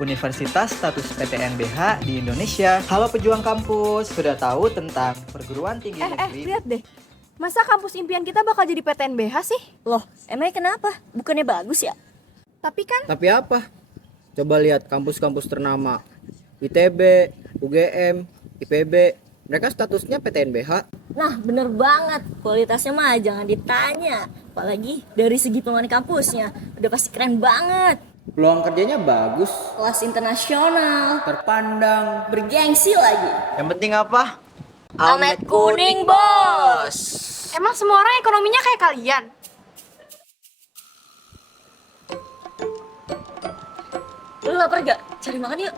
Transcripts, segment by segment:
Universitas status PTNBH di Indonesia. Halo pejuang kampus, sudah tahu tentang perguruan tinggi negeri? Lihat deh. Masa kampus impian kita bakal jadi PTNBH sih? Loh, emangnya kenapa? Bukannya bagus ya? Tapi kan Tapi apa? Coba lihat kampus-kampus ternama. ITB, UGM, IPB, mereka statusnya PTNBH. Nah, bener banget. Kualitasnya mah jangan ditanya. Apalagi dari segi penghuni kampusnya. Udah pasti keren banget. Peluang kerjanya bagus, Kelas internasional. terpandang. Bergengsi lagi. Yang penting apa? Almet kuning, bos. emang semua orang ekonominya kayak kalian? Lu lapar gak? Cari makan yuk.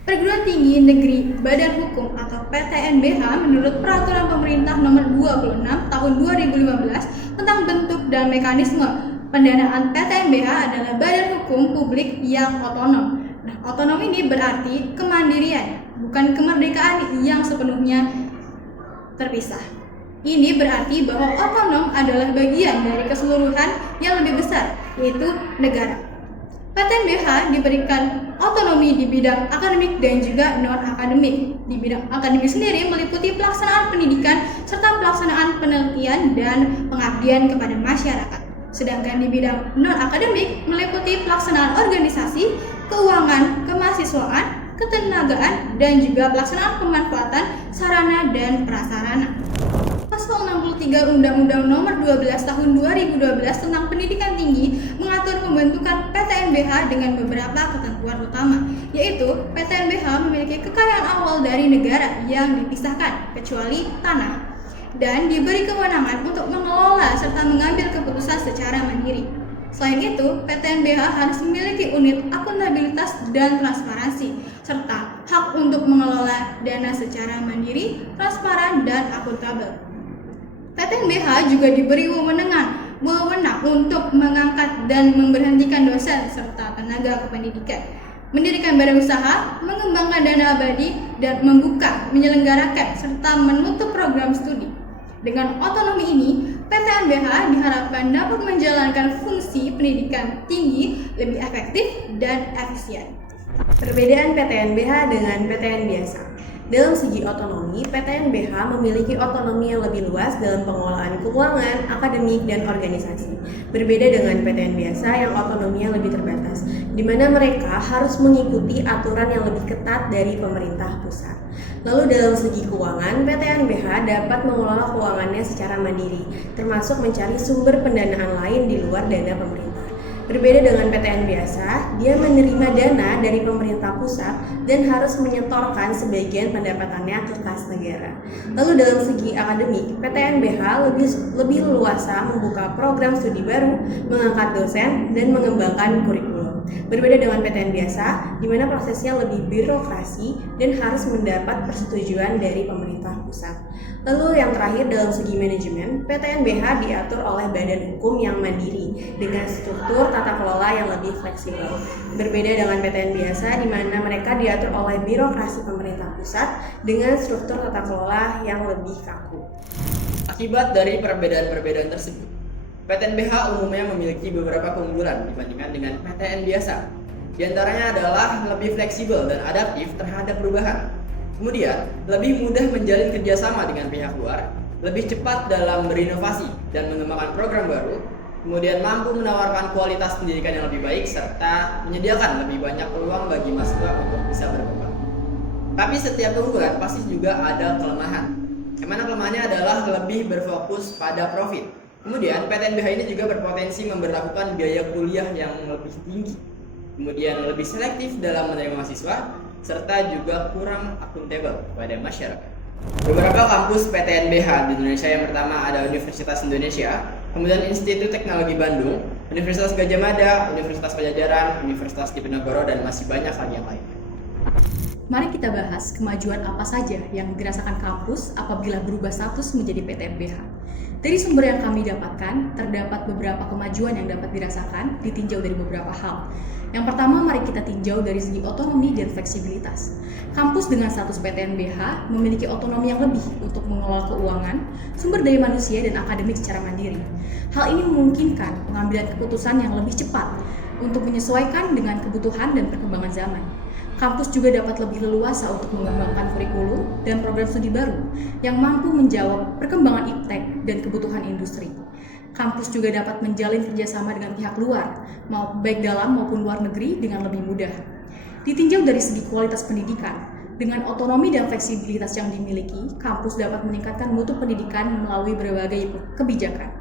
Perguruan Tinggi Negeri Badan Hukum atau PTNBH menurut Peraturan Pemerintah Nomor 26 Tahun 2015 tentang bentuk dan mekanisme pendanaan PTNBH adalah badan hukum publik yang otonom. Nah, otonom ini berarti kemandirian, bukan kemerdekaan yang sepenuhnya terpisah. Ini berarti bahwa otonom adalah bagian dari keseluruhan yang lebih besar, yaitu negara. PTNBH diberikan otonomi di bidang akademik dan juga non-akademik. Di bidang akademik sendiri meliputi pelaksanaan pendidikan serta pelaksanaan penelitian dan pengabdian kepada masyarakat. Sedangkan di bidang non-akademik meliputi pelaksanaan organisasi, keuangan, kemahasiswaan, ketenagaan, dan juga pelaksanaan pemanfaatan sarana dan prasarana. Pasal 63 Undang-Undang Nomor 12 Tahun 2012 tentang Pendidikan Tinggi mengatur pembentukan PTNBH dengan beberapa ketentuan utama, yaitu PTNBH memiliki kekayaan awal dari negara yang dipisahkan kecuali tanah dan diberi kewenangan untuk mengelola serta mengambil keputusan secara mandiri. Selain itu, PTNBH harus memiliki unit akuntabilitas dan transparansi, serta hak untuk mengelola dana secara mandiri, transparan, dan akuntabel. PTNBH juga diberi wewenang untuk mengangkat dan memberhentikan dosen serta tenaga kependidikan, mendirikan badan usaha, mengembangkan dana abadi, dan membuka, menyelenggarakan, serta menutup program studi. Dengan otonomi ini, PTNBH diharapkan dapat menjalankan fungsi pendidikan tinggi lebih efektif dan efisien. Perbedaan PTNBH dengan PTN biasa. Dalam segi otonomi, PTNBH memiliki otonomi yang lebih luas dalam pengelolaan keuangan, akademik, dan organisasi. Berbeda dengan PTN biasa yang otonominya lebih terbatas, di mana mereka harus mengikuti aturan yang lebih ketat dari pemerintah pusat. Lalu dalam segi keuangan, PTNBH dapat mengelola keuangannya secara mandiri, termasuk mencari sumber pendanaan lain di luar dana pemerintah. Berbeda dengan PTN biasa, dia menerima dana dari pemerintah pusat dan harus menyetorkan sebagian pendapatannya ke kas negara. Lalu dalam segi akademik, PTNBH lebih leluasa membuka program studi baru, mengangkat dosen, dan mengembangkan kurikulum. Berbeda dengan PTN biasa, di mana prosesnya lebih birokrasi dan harus mendapat persetujuan dari pemerintah pusat. Lalu yang terakhir dalam segi manajemen, PTNBH diatur oleh badan hukum yang mandiri dengan struktur tata kelola yang lebih fleksibel. Berbeda dengan PTN biasa di mana mereka diatur oleh birokrasi pemerintah pusat dengan struktur tata kelola yang lebih kaku. Akibat dari perbedaan-perbedaan tersebut, PTNBH umumnya memiliki beberapa keunggulan dibandingkan dengan PTN biasa. Di antaranya adalah lebih fleksibel dan adaptif terhadap perubahan. Kemudian, lebih mudah menjalin kerjasama dengan pihak luar, lebih cepat dalam berinovasi dan mengembangkan program baru, kemudian mampu menawarkan kualitas pendidikan yang lebih baik, serta menyediakan lebih banyak peluang bagi mahasiswa untuk bisa berkembang. Tapi setiap keunggulan pasti juga ada kelemahan. Yang mana kelemahannya adalah lebih berfokus pada profit. Kemudian, PTNBH ini juga berpotensi memberlakukan biaya kuliah yang lebih tinggi. Kemudian lebih selektif dalam menerima mahasiswa, serta juga kurang akuntabel kepada masyarakat. Beberapa kampus PTNBH di Indonesia, yang pertama ada Universitas Indonesia, kemudian Institut Teknologi Bandung, Universitas Gadjah Mada, Universitas Pajajaran, Universitas Diponegoro, dan masih banyak lagi yang lainnya. Mari kita bahas kemajuan apa saja yang dirasakan kampus apabila berubah status menjadi PTNBH. Dari sumber yang kami dapatkan, terdapat beberapa kemajuan yang dapat dirasakan ditinjau dari beberapa hal. Yang pertama, mari kita tinjau dari segi otonomi dan fleksibilitas. Kampus dengan status PTNBH memiliki otonomi yang lebih untuk mengelola keuangan, sumber daya manusia, dan akademik secara mandiri. Hal ini memungkinkan pengambilan keputusan yang lebih cepat untuk menyesuaikan dengan kebutuhan dan perkembangan zaman. Kampus juga dapat lebih leluasa untuk mengembangkan kurikulum dan program studi baru yang mampu menjawab perkembangan iptek dan kebutuhan industri. Kampus juga dapat menjalin kerjasama dengan pihak luar, baik dalam maupun luar negeri dengan lebih mudah. Ditinjau dari segi kualitas pendidikan, dengan otonomi dan fleksibilitas yang dimiliki, kampus dapat meningkatkan mutu pendidikan melalui berbagai kebijakan,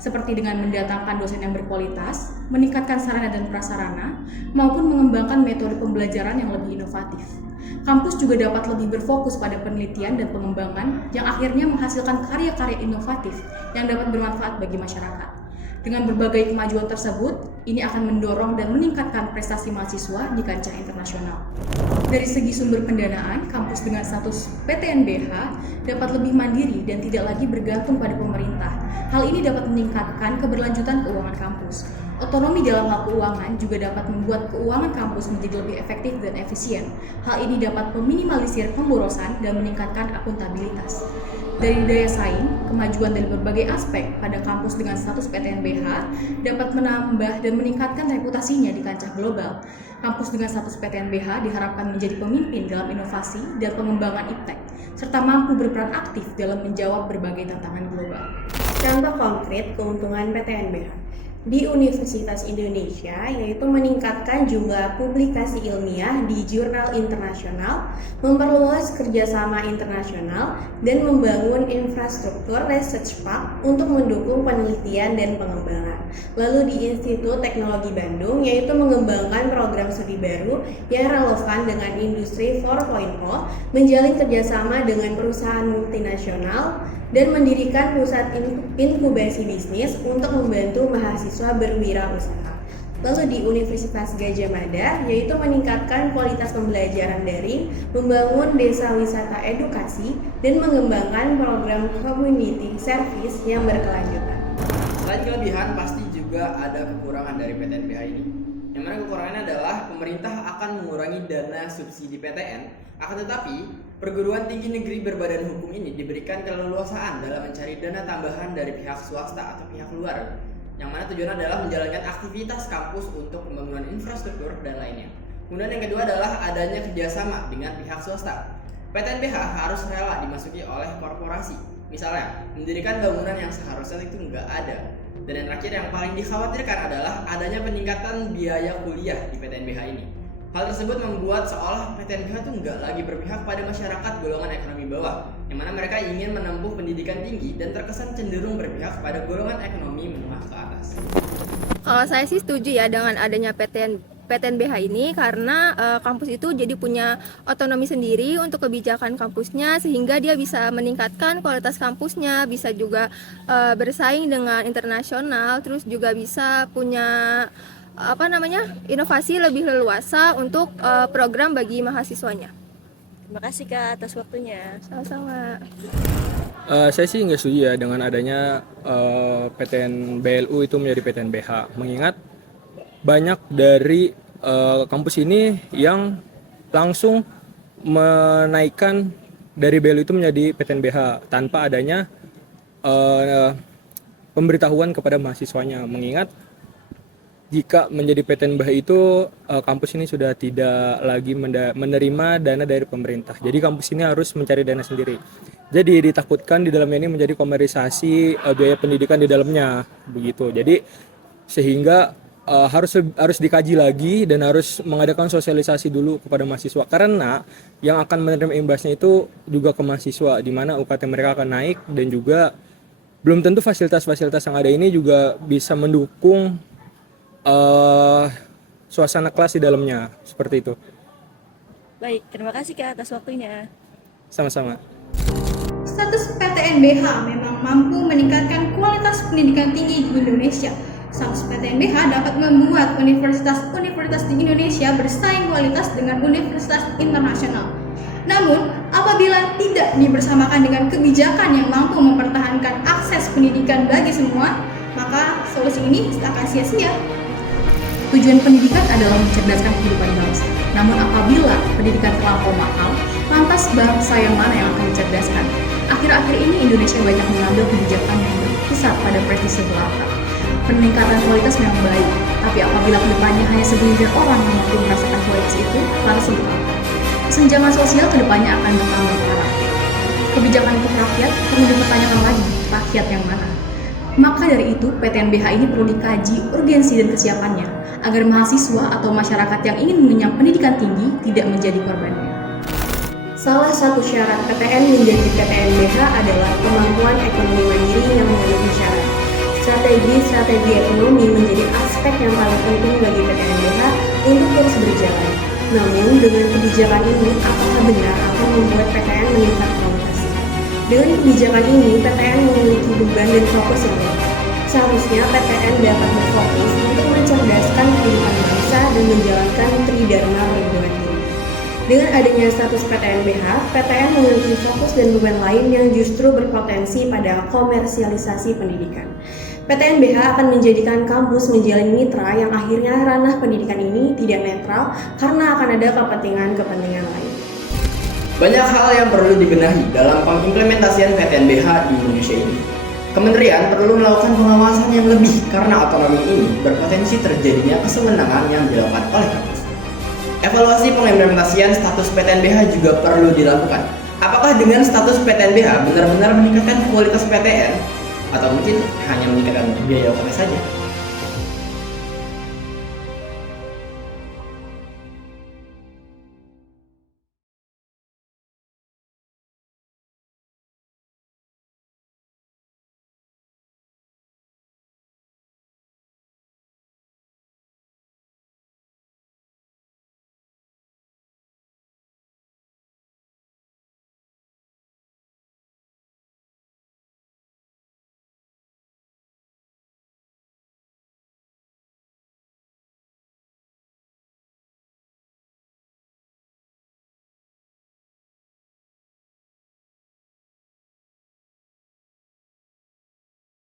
seperti dengan mendatangkan dosen yang berkualitas, meningkatkan sarana dan prasarana, maupun mengembangkan metode pembelajaran yang lebih inovatif. Kampus juga dapat lebih berfokus pada penelitian dan pengembangan yang akhirnya menghasilkan karya-karya inovatif yang dapat bermanfaat bagi masyarakat. Dengan berbagai kemajuan tersebut, ini akan mendorong dan meningkatkan prestasi mahasiswa di kancah internasional. Dari segi sumber pendanaan, kampus dengan status PTNBH dapat lebih mandiri dan tidak lagi bergantung pada pemerintah. Hal ini dapat meningkatkan keberlanjutan keuangan kampus. Otonomi dalam hal keuangan juga dapat membuat keuangan kampus menjadi lebih efektif dan efisien. Hal ini dapat meminimalisir pemborosan dan meningkatkan akuntabilitas. Dari daya saing, kemajuan dari berbagai aspek pada kampus dengan status PTNBH dapat menambah dan meningkatkan reputasinya di kancah global. Kampus dengan status PTNBH diharapkan menjadi pemimpin dalam inovasi dan pengembangan iptek, serta mampu berperan aktif dalam menjawab berbagai tantangan global. Contoh konkret keuntungan PTNBH di Universitas Indonesia yaitu meningkatkan jumlah publikasi ilmiah di jurnal internasional, memperluas kerjasama internasional, dan membangun infrastruktur research park untuk mendukung penelitian dan pengembangan. Lalu di Institut Teknologi Bandung yaitu mengembangkan program studi baru yang relevan dengan industri 4.0, menjalin kerjasama dengan perusahaan multinasional, dan mendirikan pusat inkubasi bisnis untuk membantu mahasiswa berwirausaha. Lalu di Universitas Gadjah Mada yaitu meningkatkan kualitas pembelajaran daring, membangun desa wisata edukasi, dan mengembangkan program community service yang berkelanjutan. Selain kelebihan, pasti juga ada kekurangan dari PTNBH ini. Yang mana kekurangannya adalah pemerintah akan mengurangi dana subsidi PTN, akan tetapi perguruan tinggi negeri berbadan hukum ini diberikan keleluasaan dalam mencari dana tambahan dari pihak swasta atau pihak luar, yang mana tujuannya adalah menjalankan aktivitas kampus untuk pembangunan infrastruktur dan lainnya. Kemudian yang kedua adalah adanya kerjasama dengan pihak swasta. PTNBH harus rela dimasuki oleh korporasi, misalnya mendirikan bangunan yang seharusnya itu nggak ada. Dan yang terakhir yang paling dikhawatirkan adalah adanya peningkatan biaya kuliah di PTNBH ini. Hal tersebut membuat seolah PTNBH itu nggak lagi berpihak pada masyarakat golongan ekonomi bawah, yang mana mereka ingin menempuh pendidikan tinggi dan terkesan cenderung berpihak pada golongan ekonomi menengah ke atas. Kalau saya sih setuju ya dengan adanya PTNBH ini karena kampus itu jadi punya otonomi sendiri untuk kebijakan kampusnya sehingga dia bisa meningkatkan kualitas kampusnya, bisa juga bersaing dengan internasional, terus juga bisa punya inovasi lebih leluasa untuk program bagi mahasiswanya. Terima kasih Kak atas waktunya. Sama-sama. Saya sih nggak setuju ya dengan adanya PTN BLU itu menjadi PTNBH, mengingat banyak dari kampus ini yang langsung menaikkan dari BLU itu menjadi PTNBH tanpa adanya pemberitahuan kepada mahasiswanya, mengingat jika menjadi PTNBH itu kampus ini sudah tidak lagi menerima dana dari pemerintah. Jadi kampus ini harus mencari dana sendiri. Jadi ditakutkan di dalamnya ini menjadi komersialisasi biaya pendidikan di dalamnya begitu. Jadi sehingga harus dikaji lagi dan harus mengadakan sosialisasi dulu kepada mahasiswa, karena yang akan menerima imbasnya itu juga ke mahasiswa, di mana UKT mereka akan naik dan juga belum tentu fasilitas-fasilitas yang ada ini juga bisa mendukung suasana kelas di dalamnya, seperti itu. Baik, terima kasih Kak atas waktunya. Sama-sama. Status PTNBH memang mampu meningkatkan kualitas pendidikan tinggi di Indonesia. Status PTNBH dapat membuat universitas-universitas di Indonesia bersaing kualitas dengan universitas internasional. Namun, apabila tidak dibersamakan dengan kebijakan yang mampu mempertahankan akses pendidikan bagi semua, maka solusi ini akan sia-sia. Tujuan pendidikan adalah mencerdaskan kehidupan bangsa. Namun apabila pendidikan terlampau mahal, lantas bangsa yang mana yang akan dicerdaskan? Akhir-akhir ini Indonesia banyak mengambil kebijakan yang berpusat pada prestise belaka. Peningkatan kualitas memang baik, tapi apabila kedepannya hanya segelintir orang yang mampu merasakan kualitas itu, lantas untuk apa? Kesenjangan sosial kedepannya akan bertambah parah. Kebijakan untuk rakyat perlu dipertanyakan lagi, rakyat yang mana? Maka dari itu, PTNBH ini perlu dikaji urgensi dan kesiapannya, agar mahasiswa atau masyarakat yang ingin mengenyam pendidikan tinggi tidak menjadi korbannya. Salah satu syarat PTN menjadi PTNBH adalah kemampuan ekonomi mandiri yang memenuhi syarat. Strategi ekonomi menjadi aspek yang paling penting bagi PTNBH untuk terus berjalan. Namun, dengan kebijakan ini, apakah benar akan membuat PTN meningkat kualitasnya? Dengan kebijakan ini, PTN memiliki beban dan fokus yang baik. Seharusnya PTN dapat berfokus untuk mencerdaskan kehidupan bangsa dan menjalankan tridharma perguruan tinggi. Dengan adanya status PTNBH, PTN memiliki fokus dan beban lain yang justru berpotensi pada komersialisasi pendidikan. PTNBH akan menjadikan kampus menjalin mitra yang akhirnya ranah pendidikan ini tidak netral karena akan ada kepentingan-kepentingan lain. Banyak hal yang perlu dibenahi dalam pengimplementasian PTNBH di Indonesia ini. Kementerian perlu melakukan pengawasan yang lebih karena otonomi ini berpotensi terjadinya kesewenangan yang dilakukan oleh kampus. Evaluasi pengimplementasian status PTNBH juga perlu dilakukan. Apakah dengan status PTNBH benar-benar meningkatkan kualitas PTN? Atau mungkin hanya meningkatkan biaya UKT saja?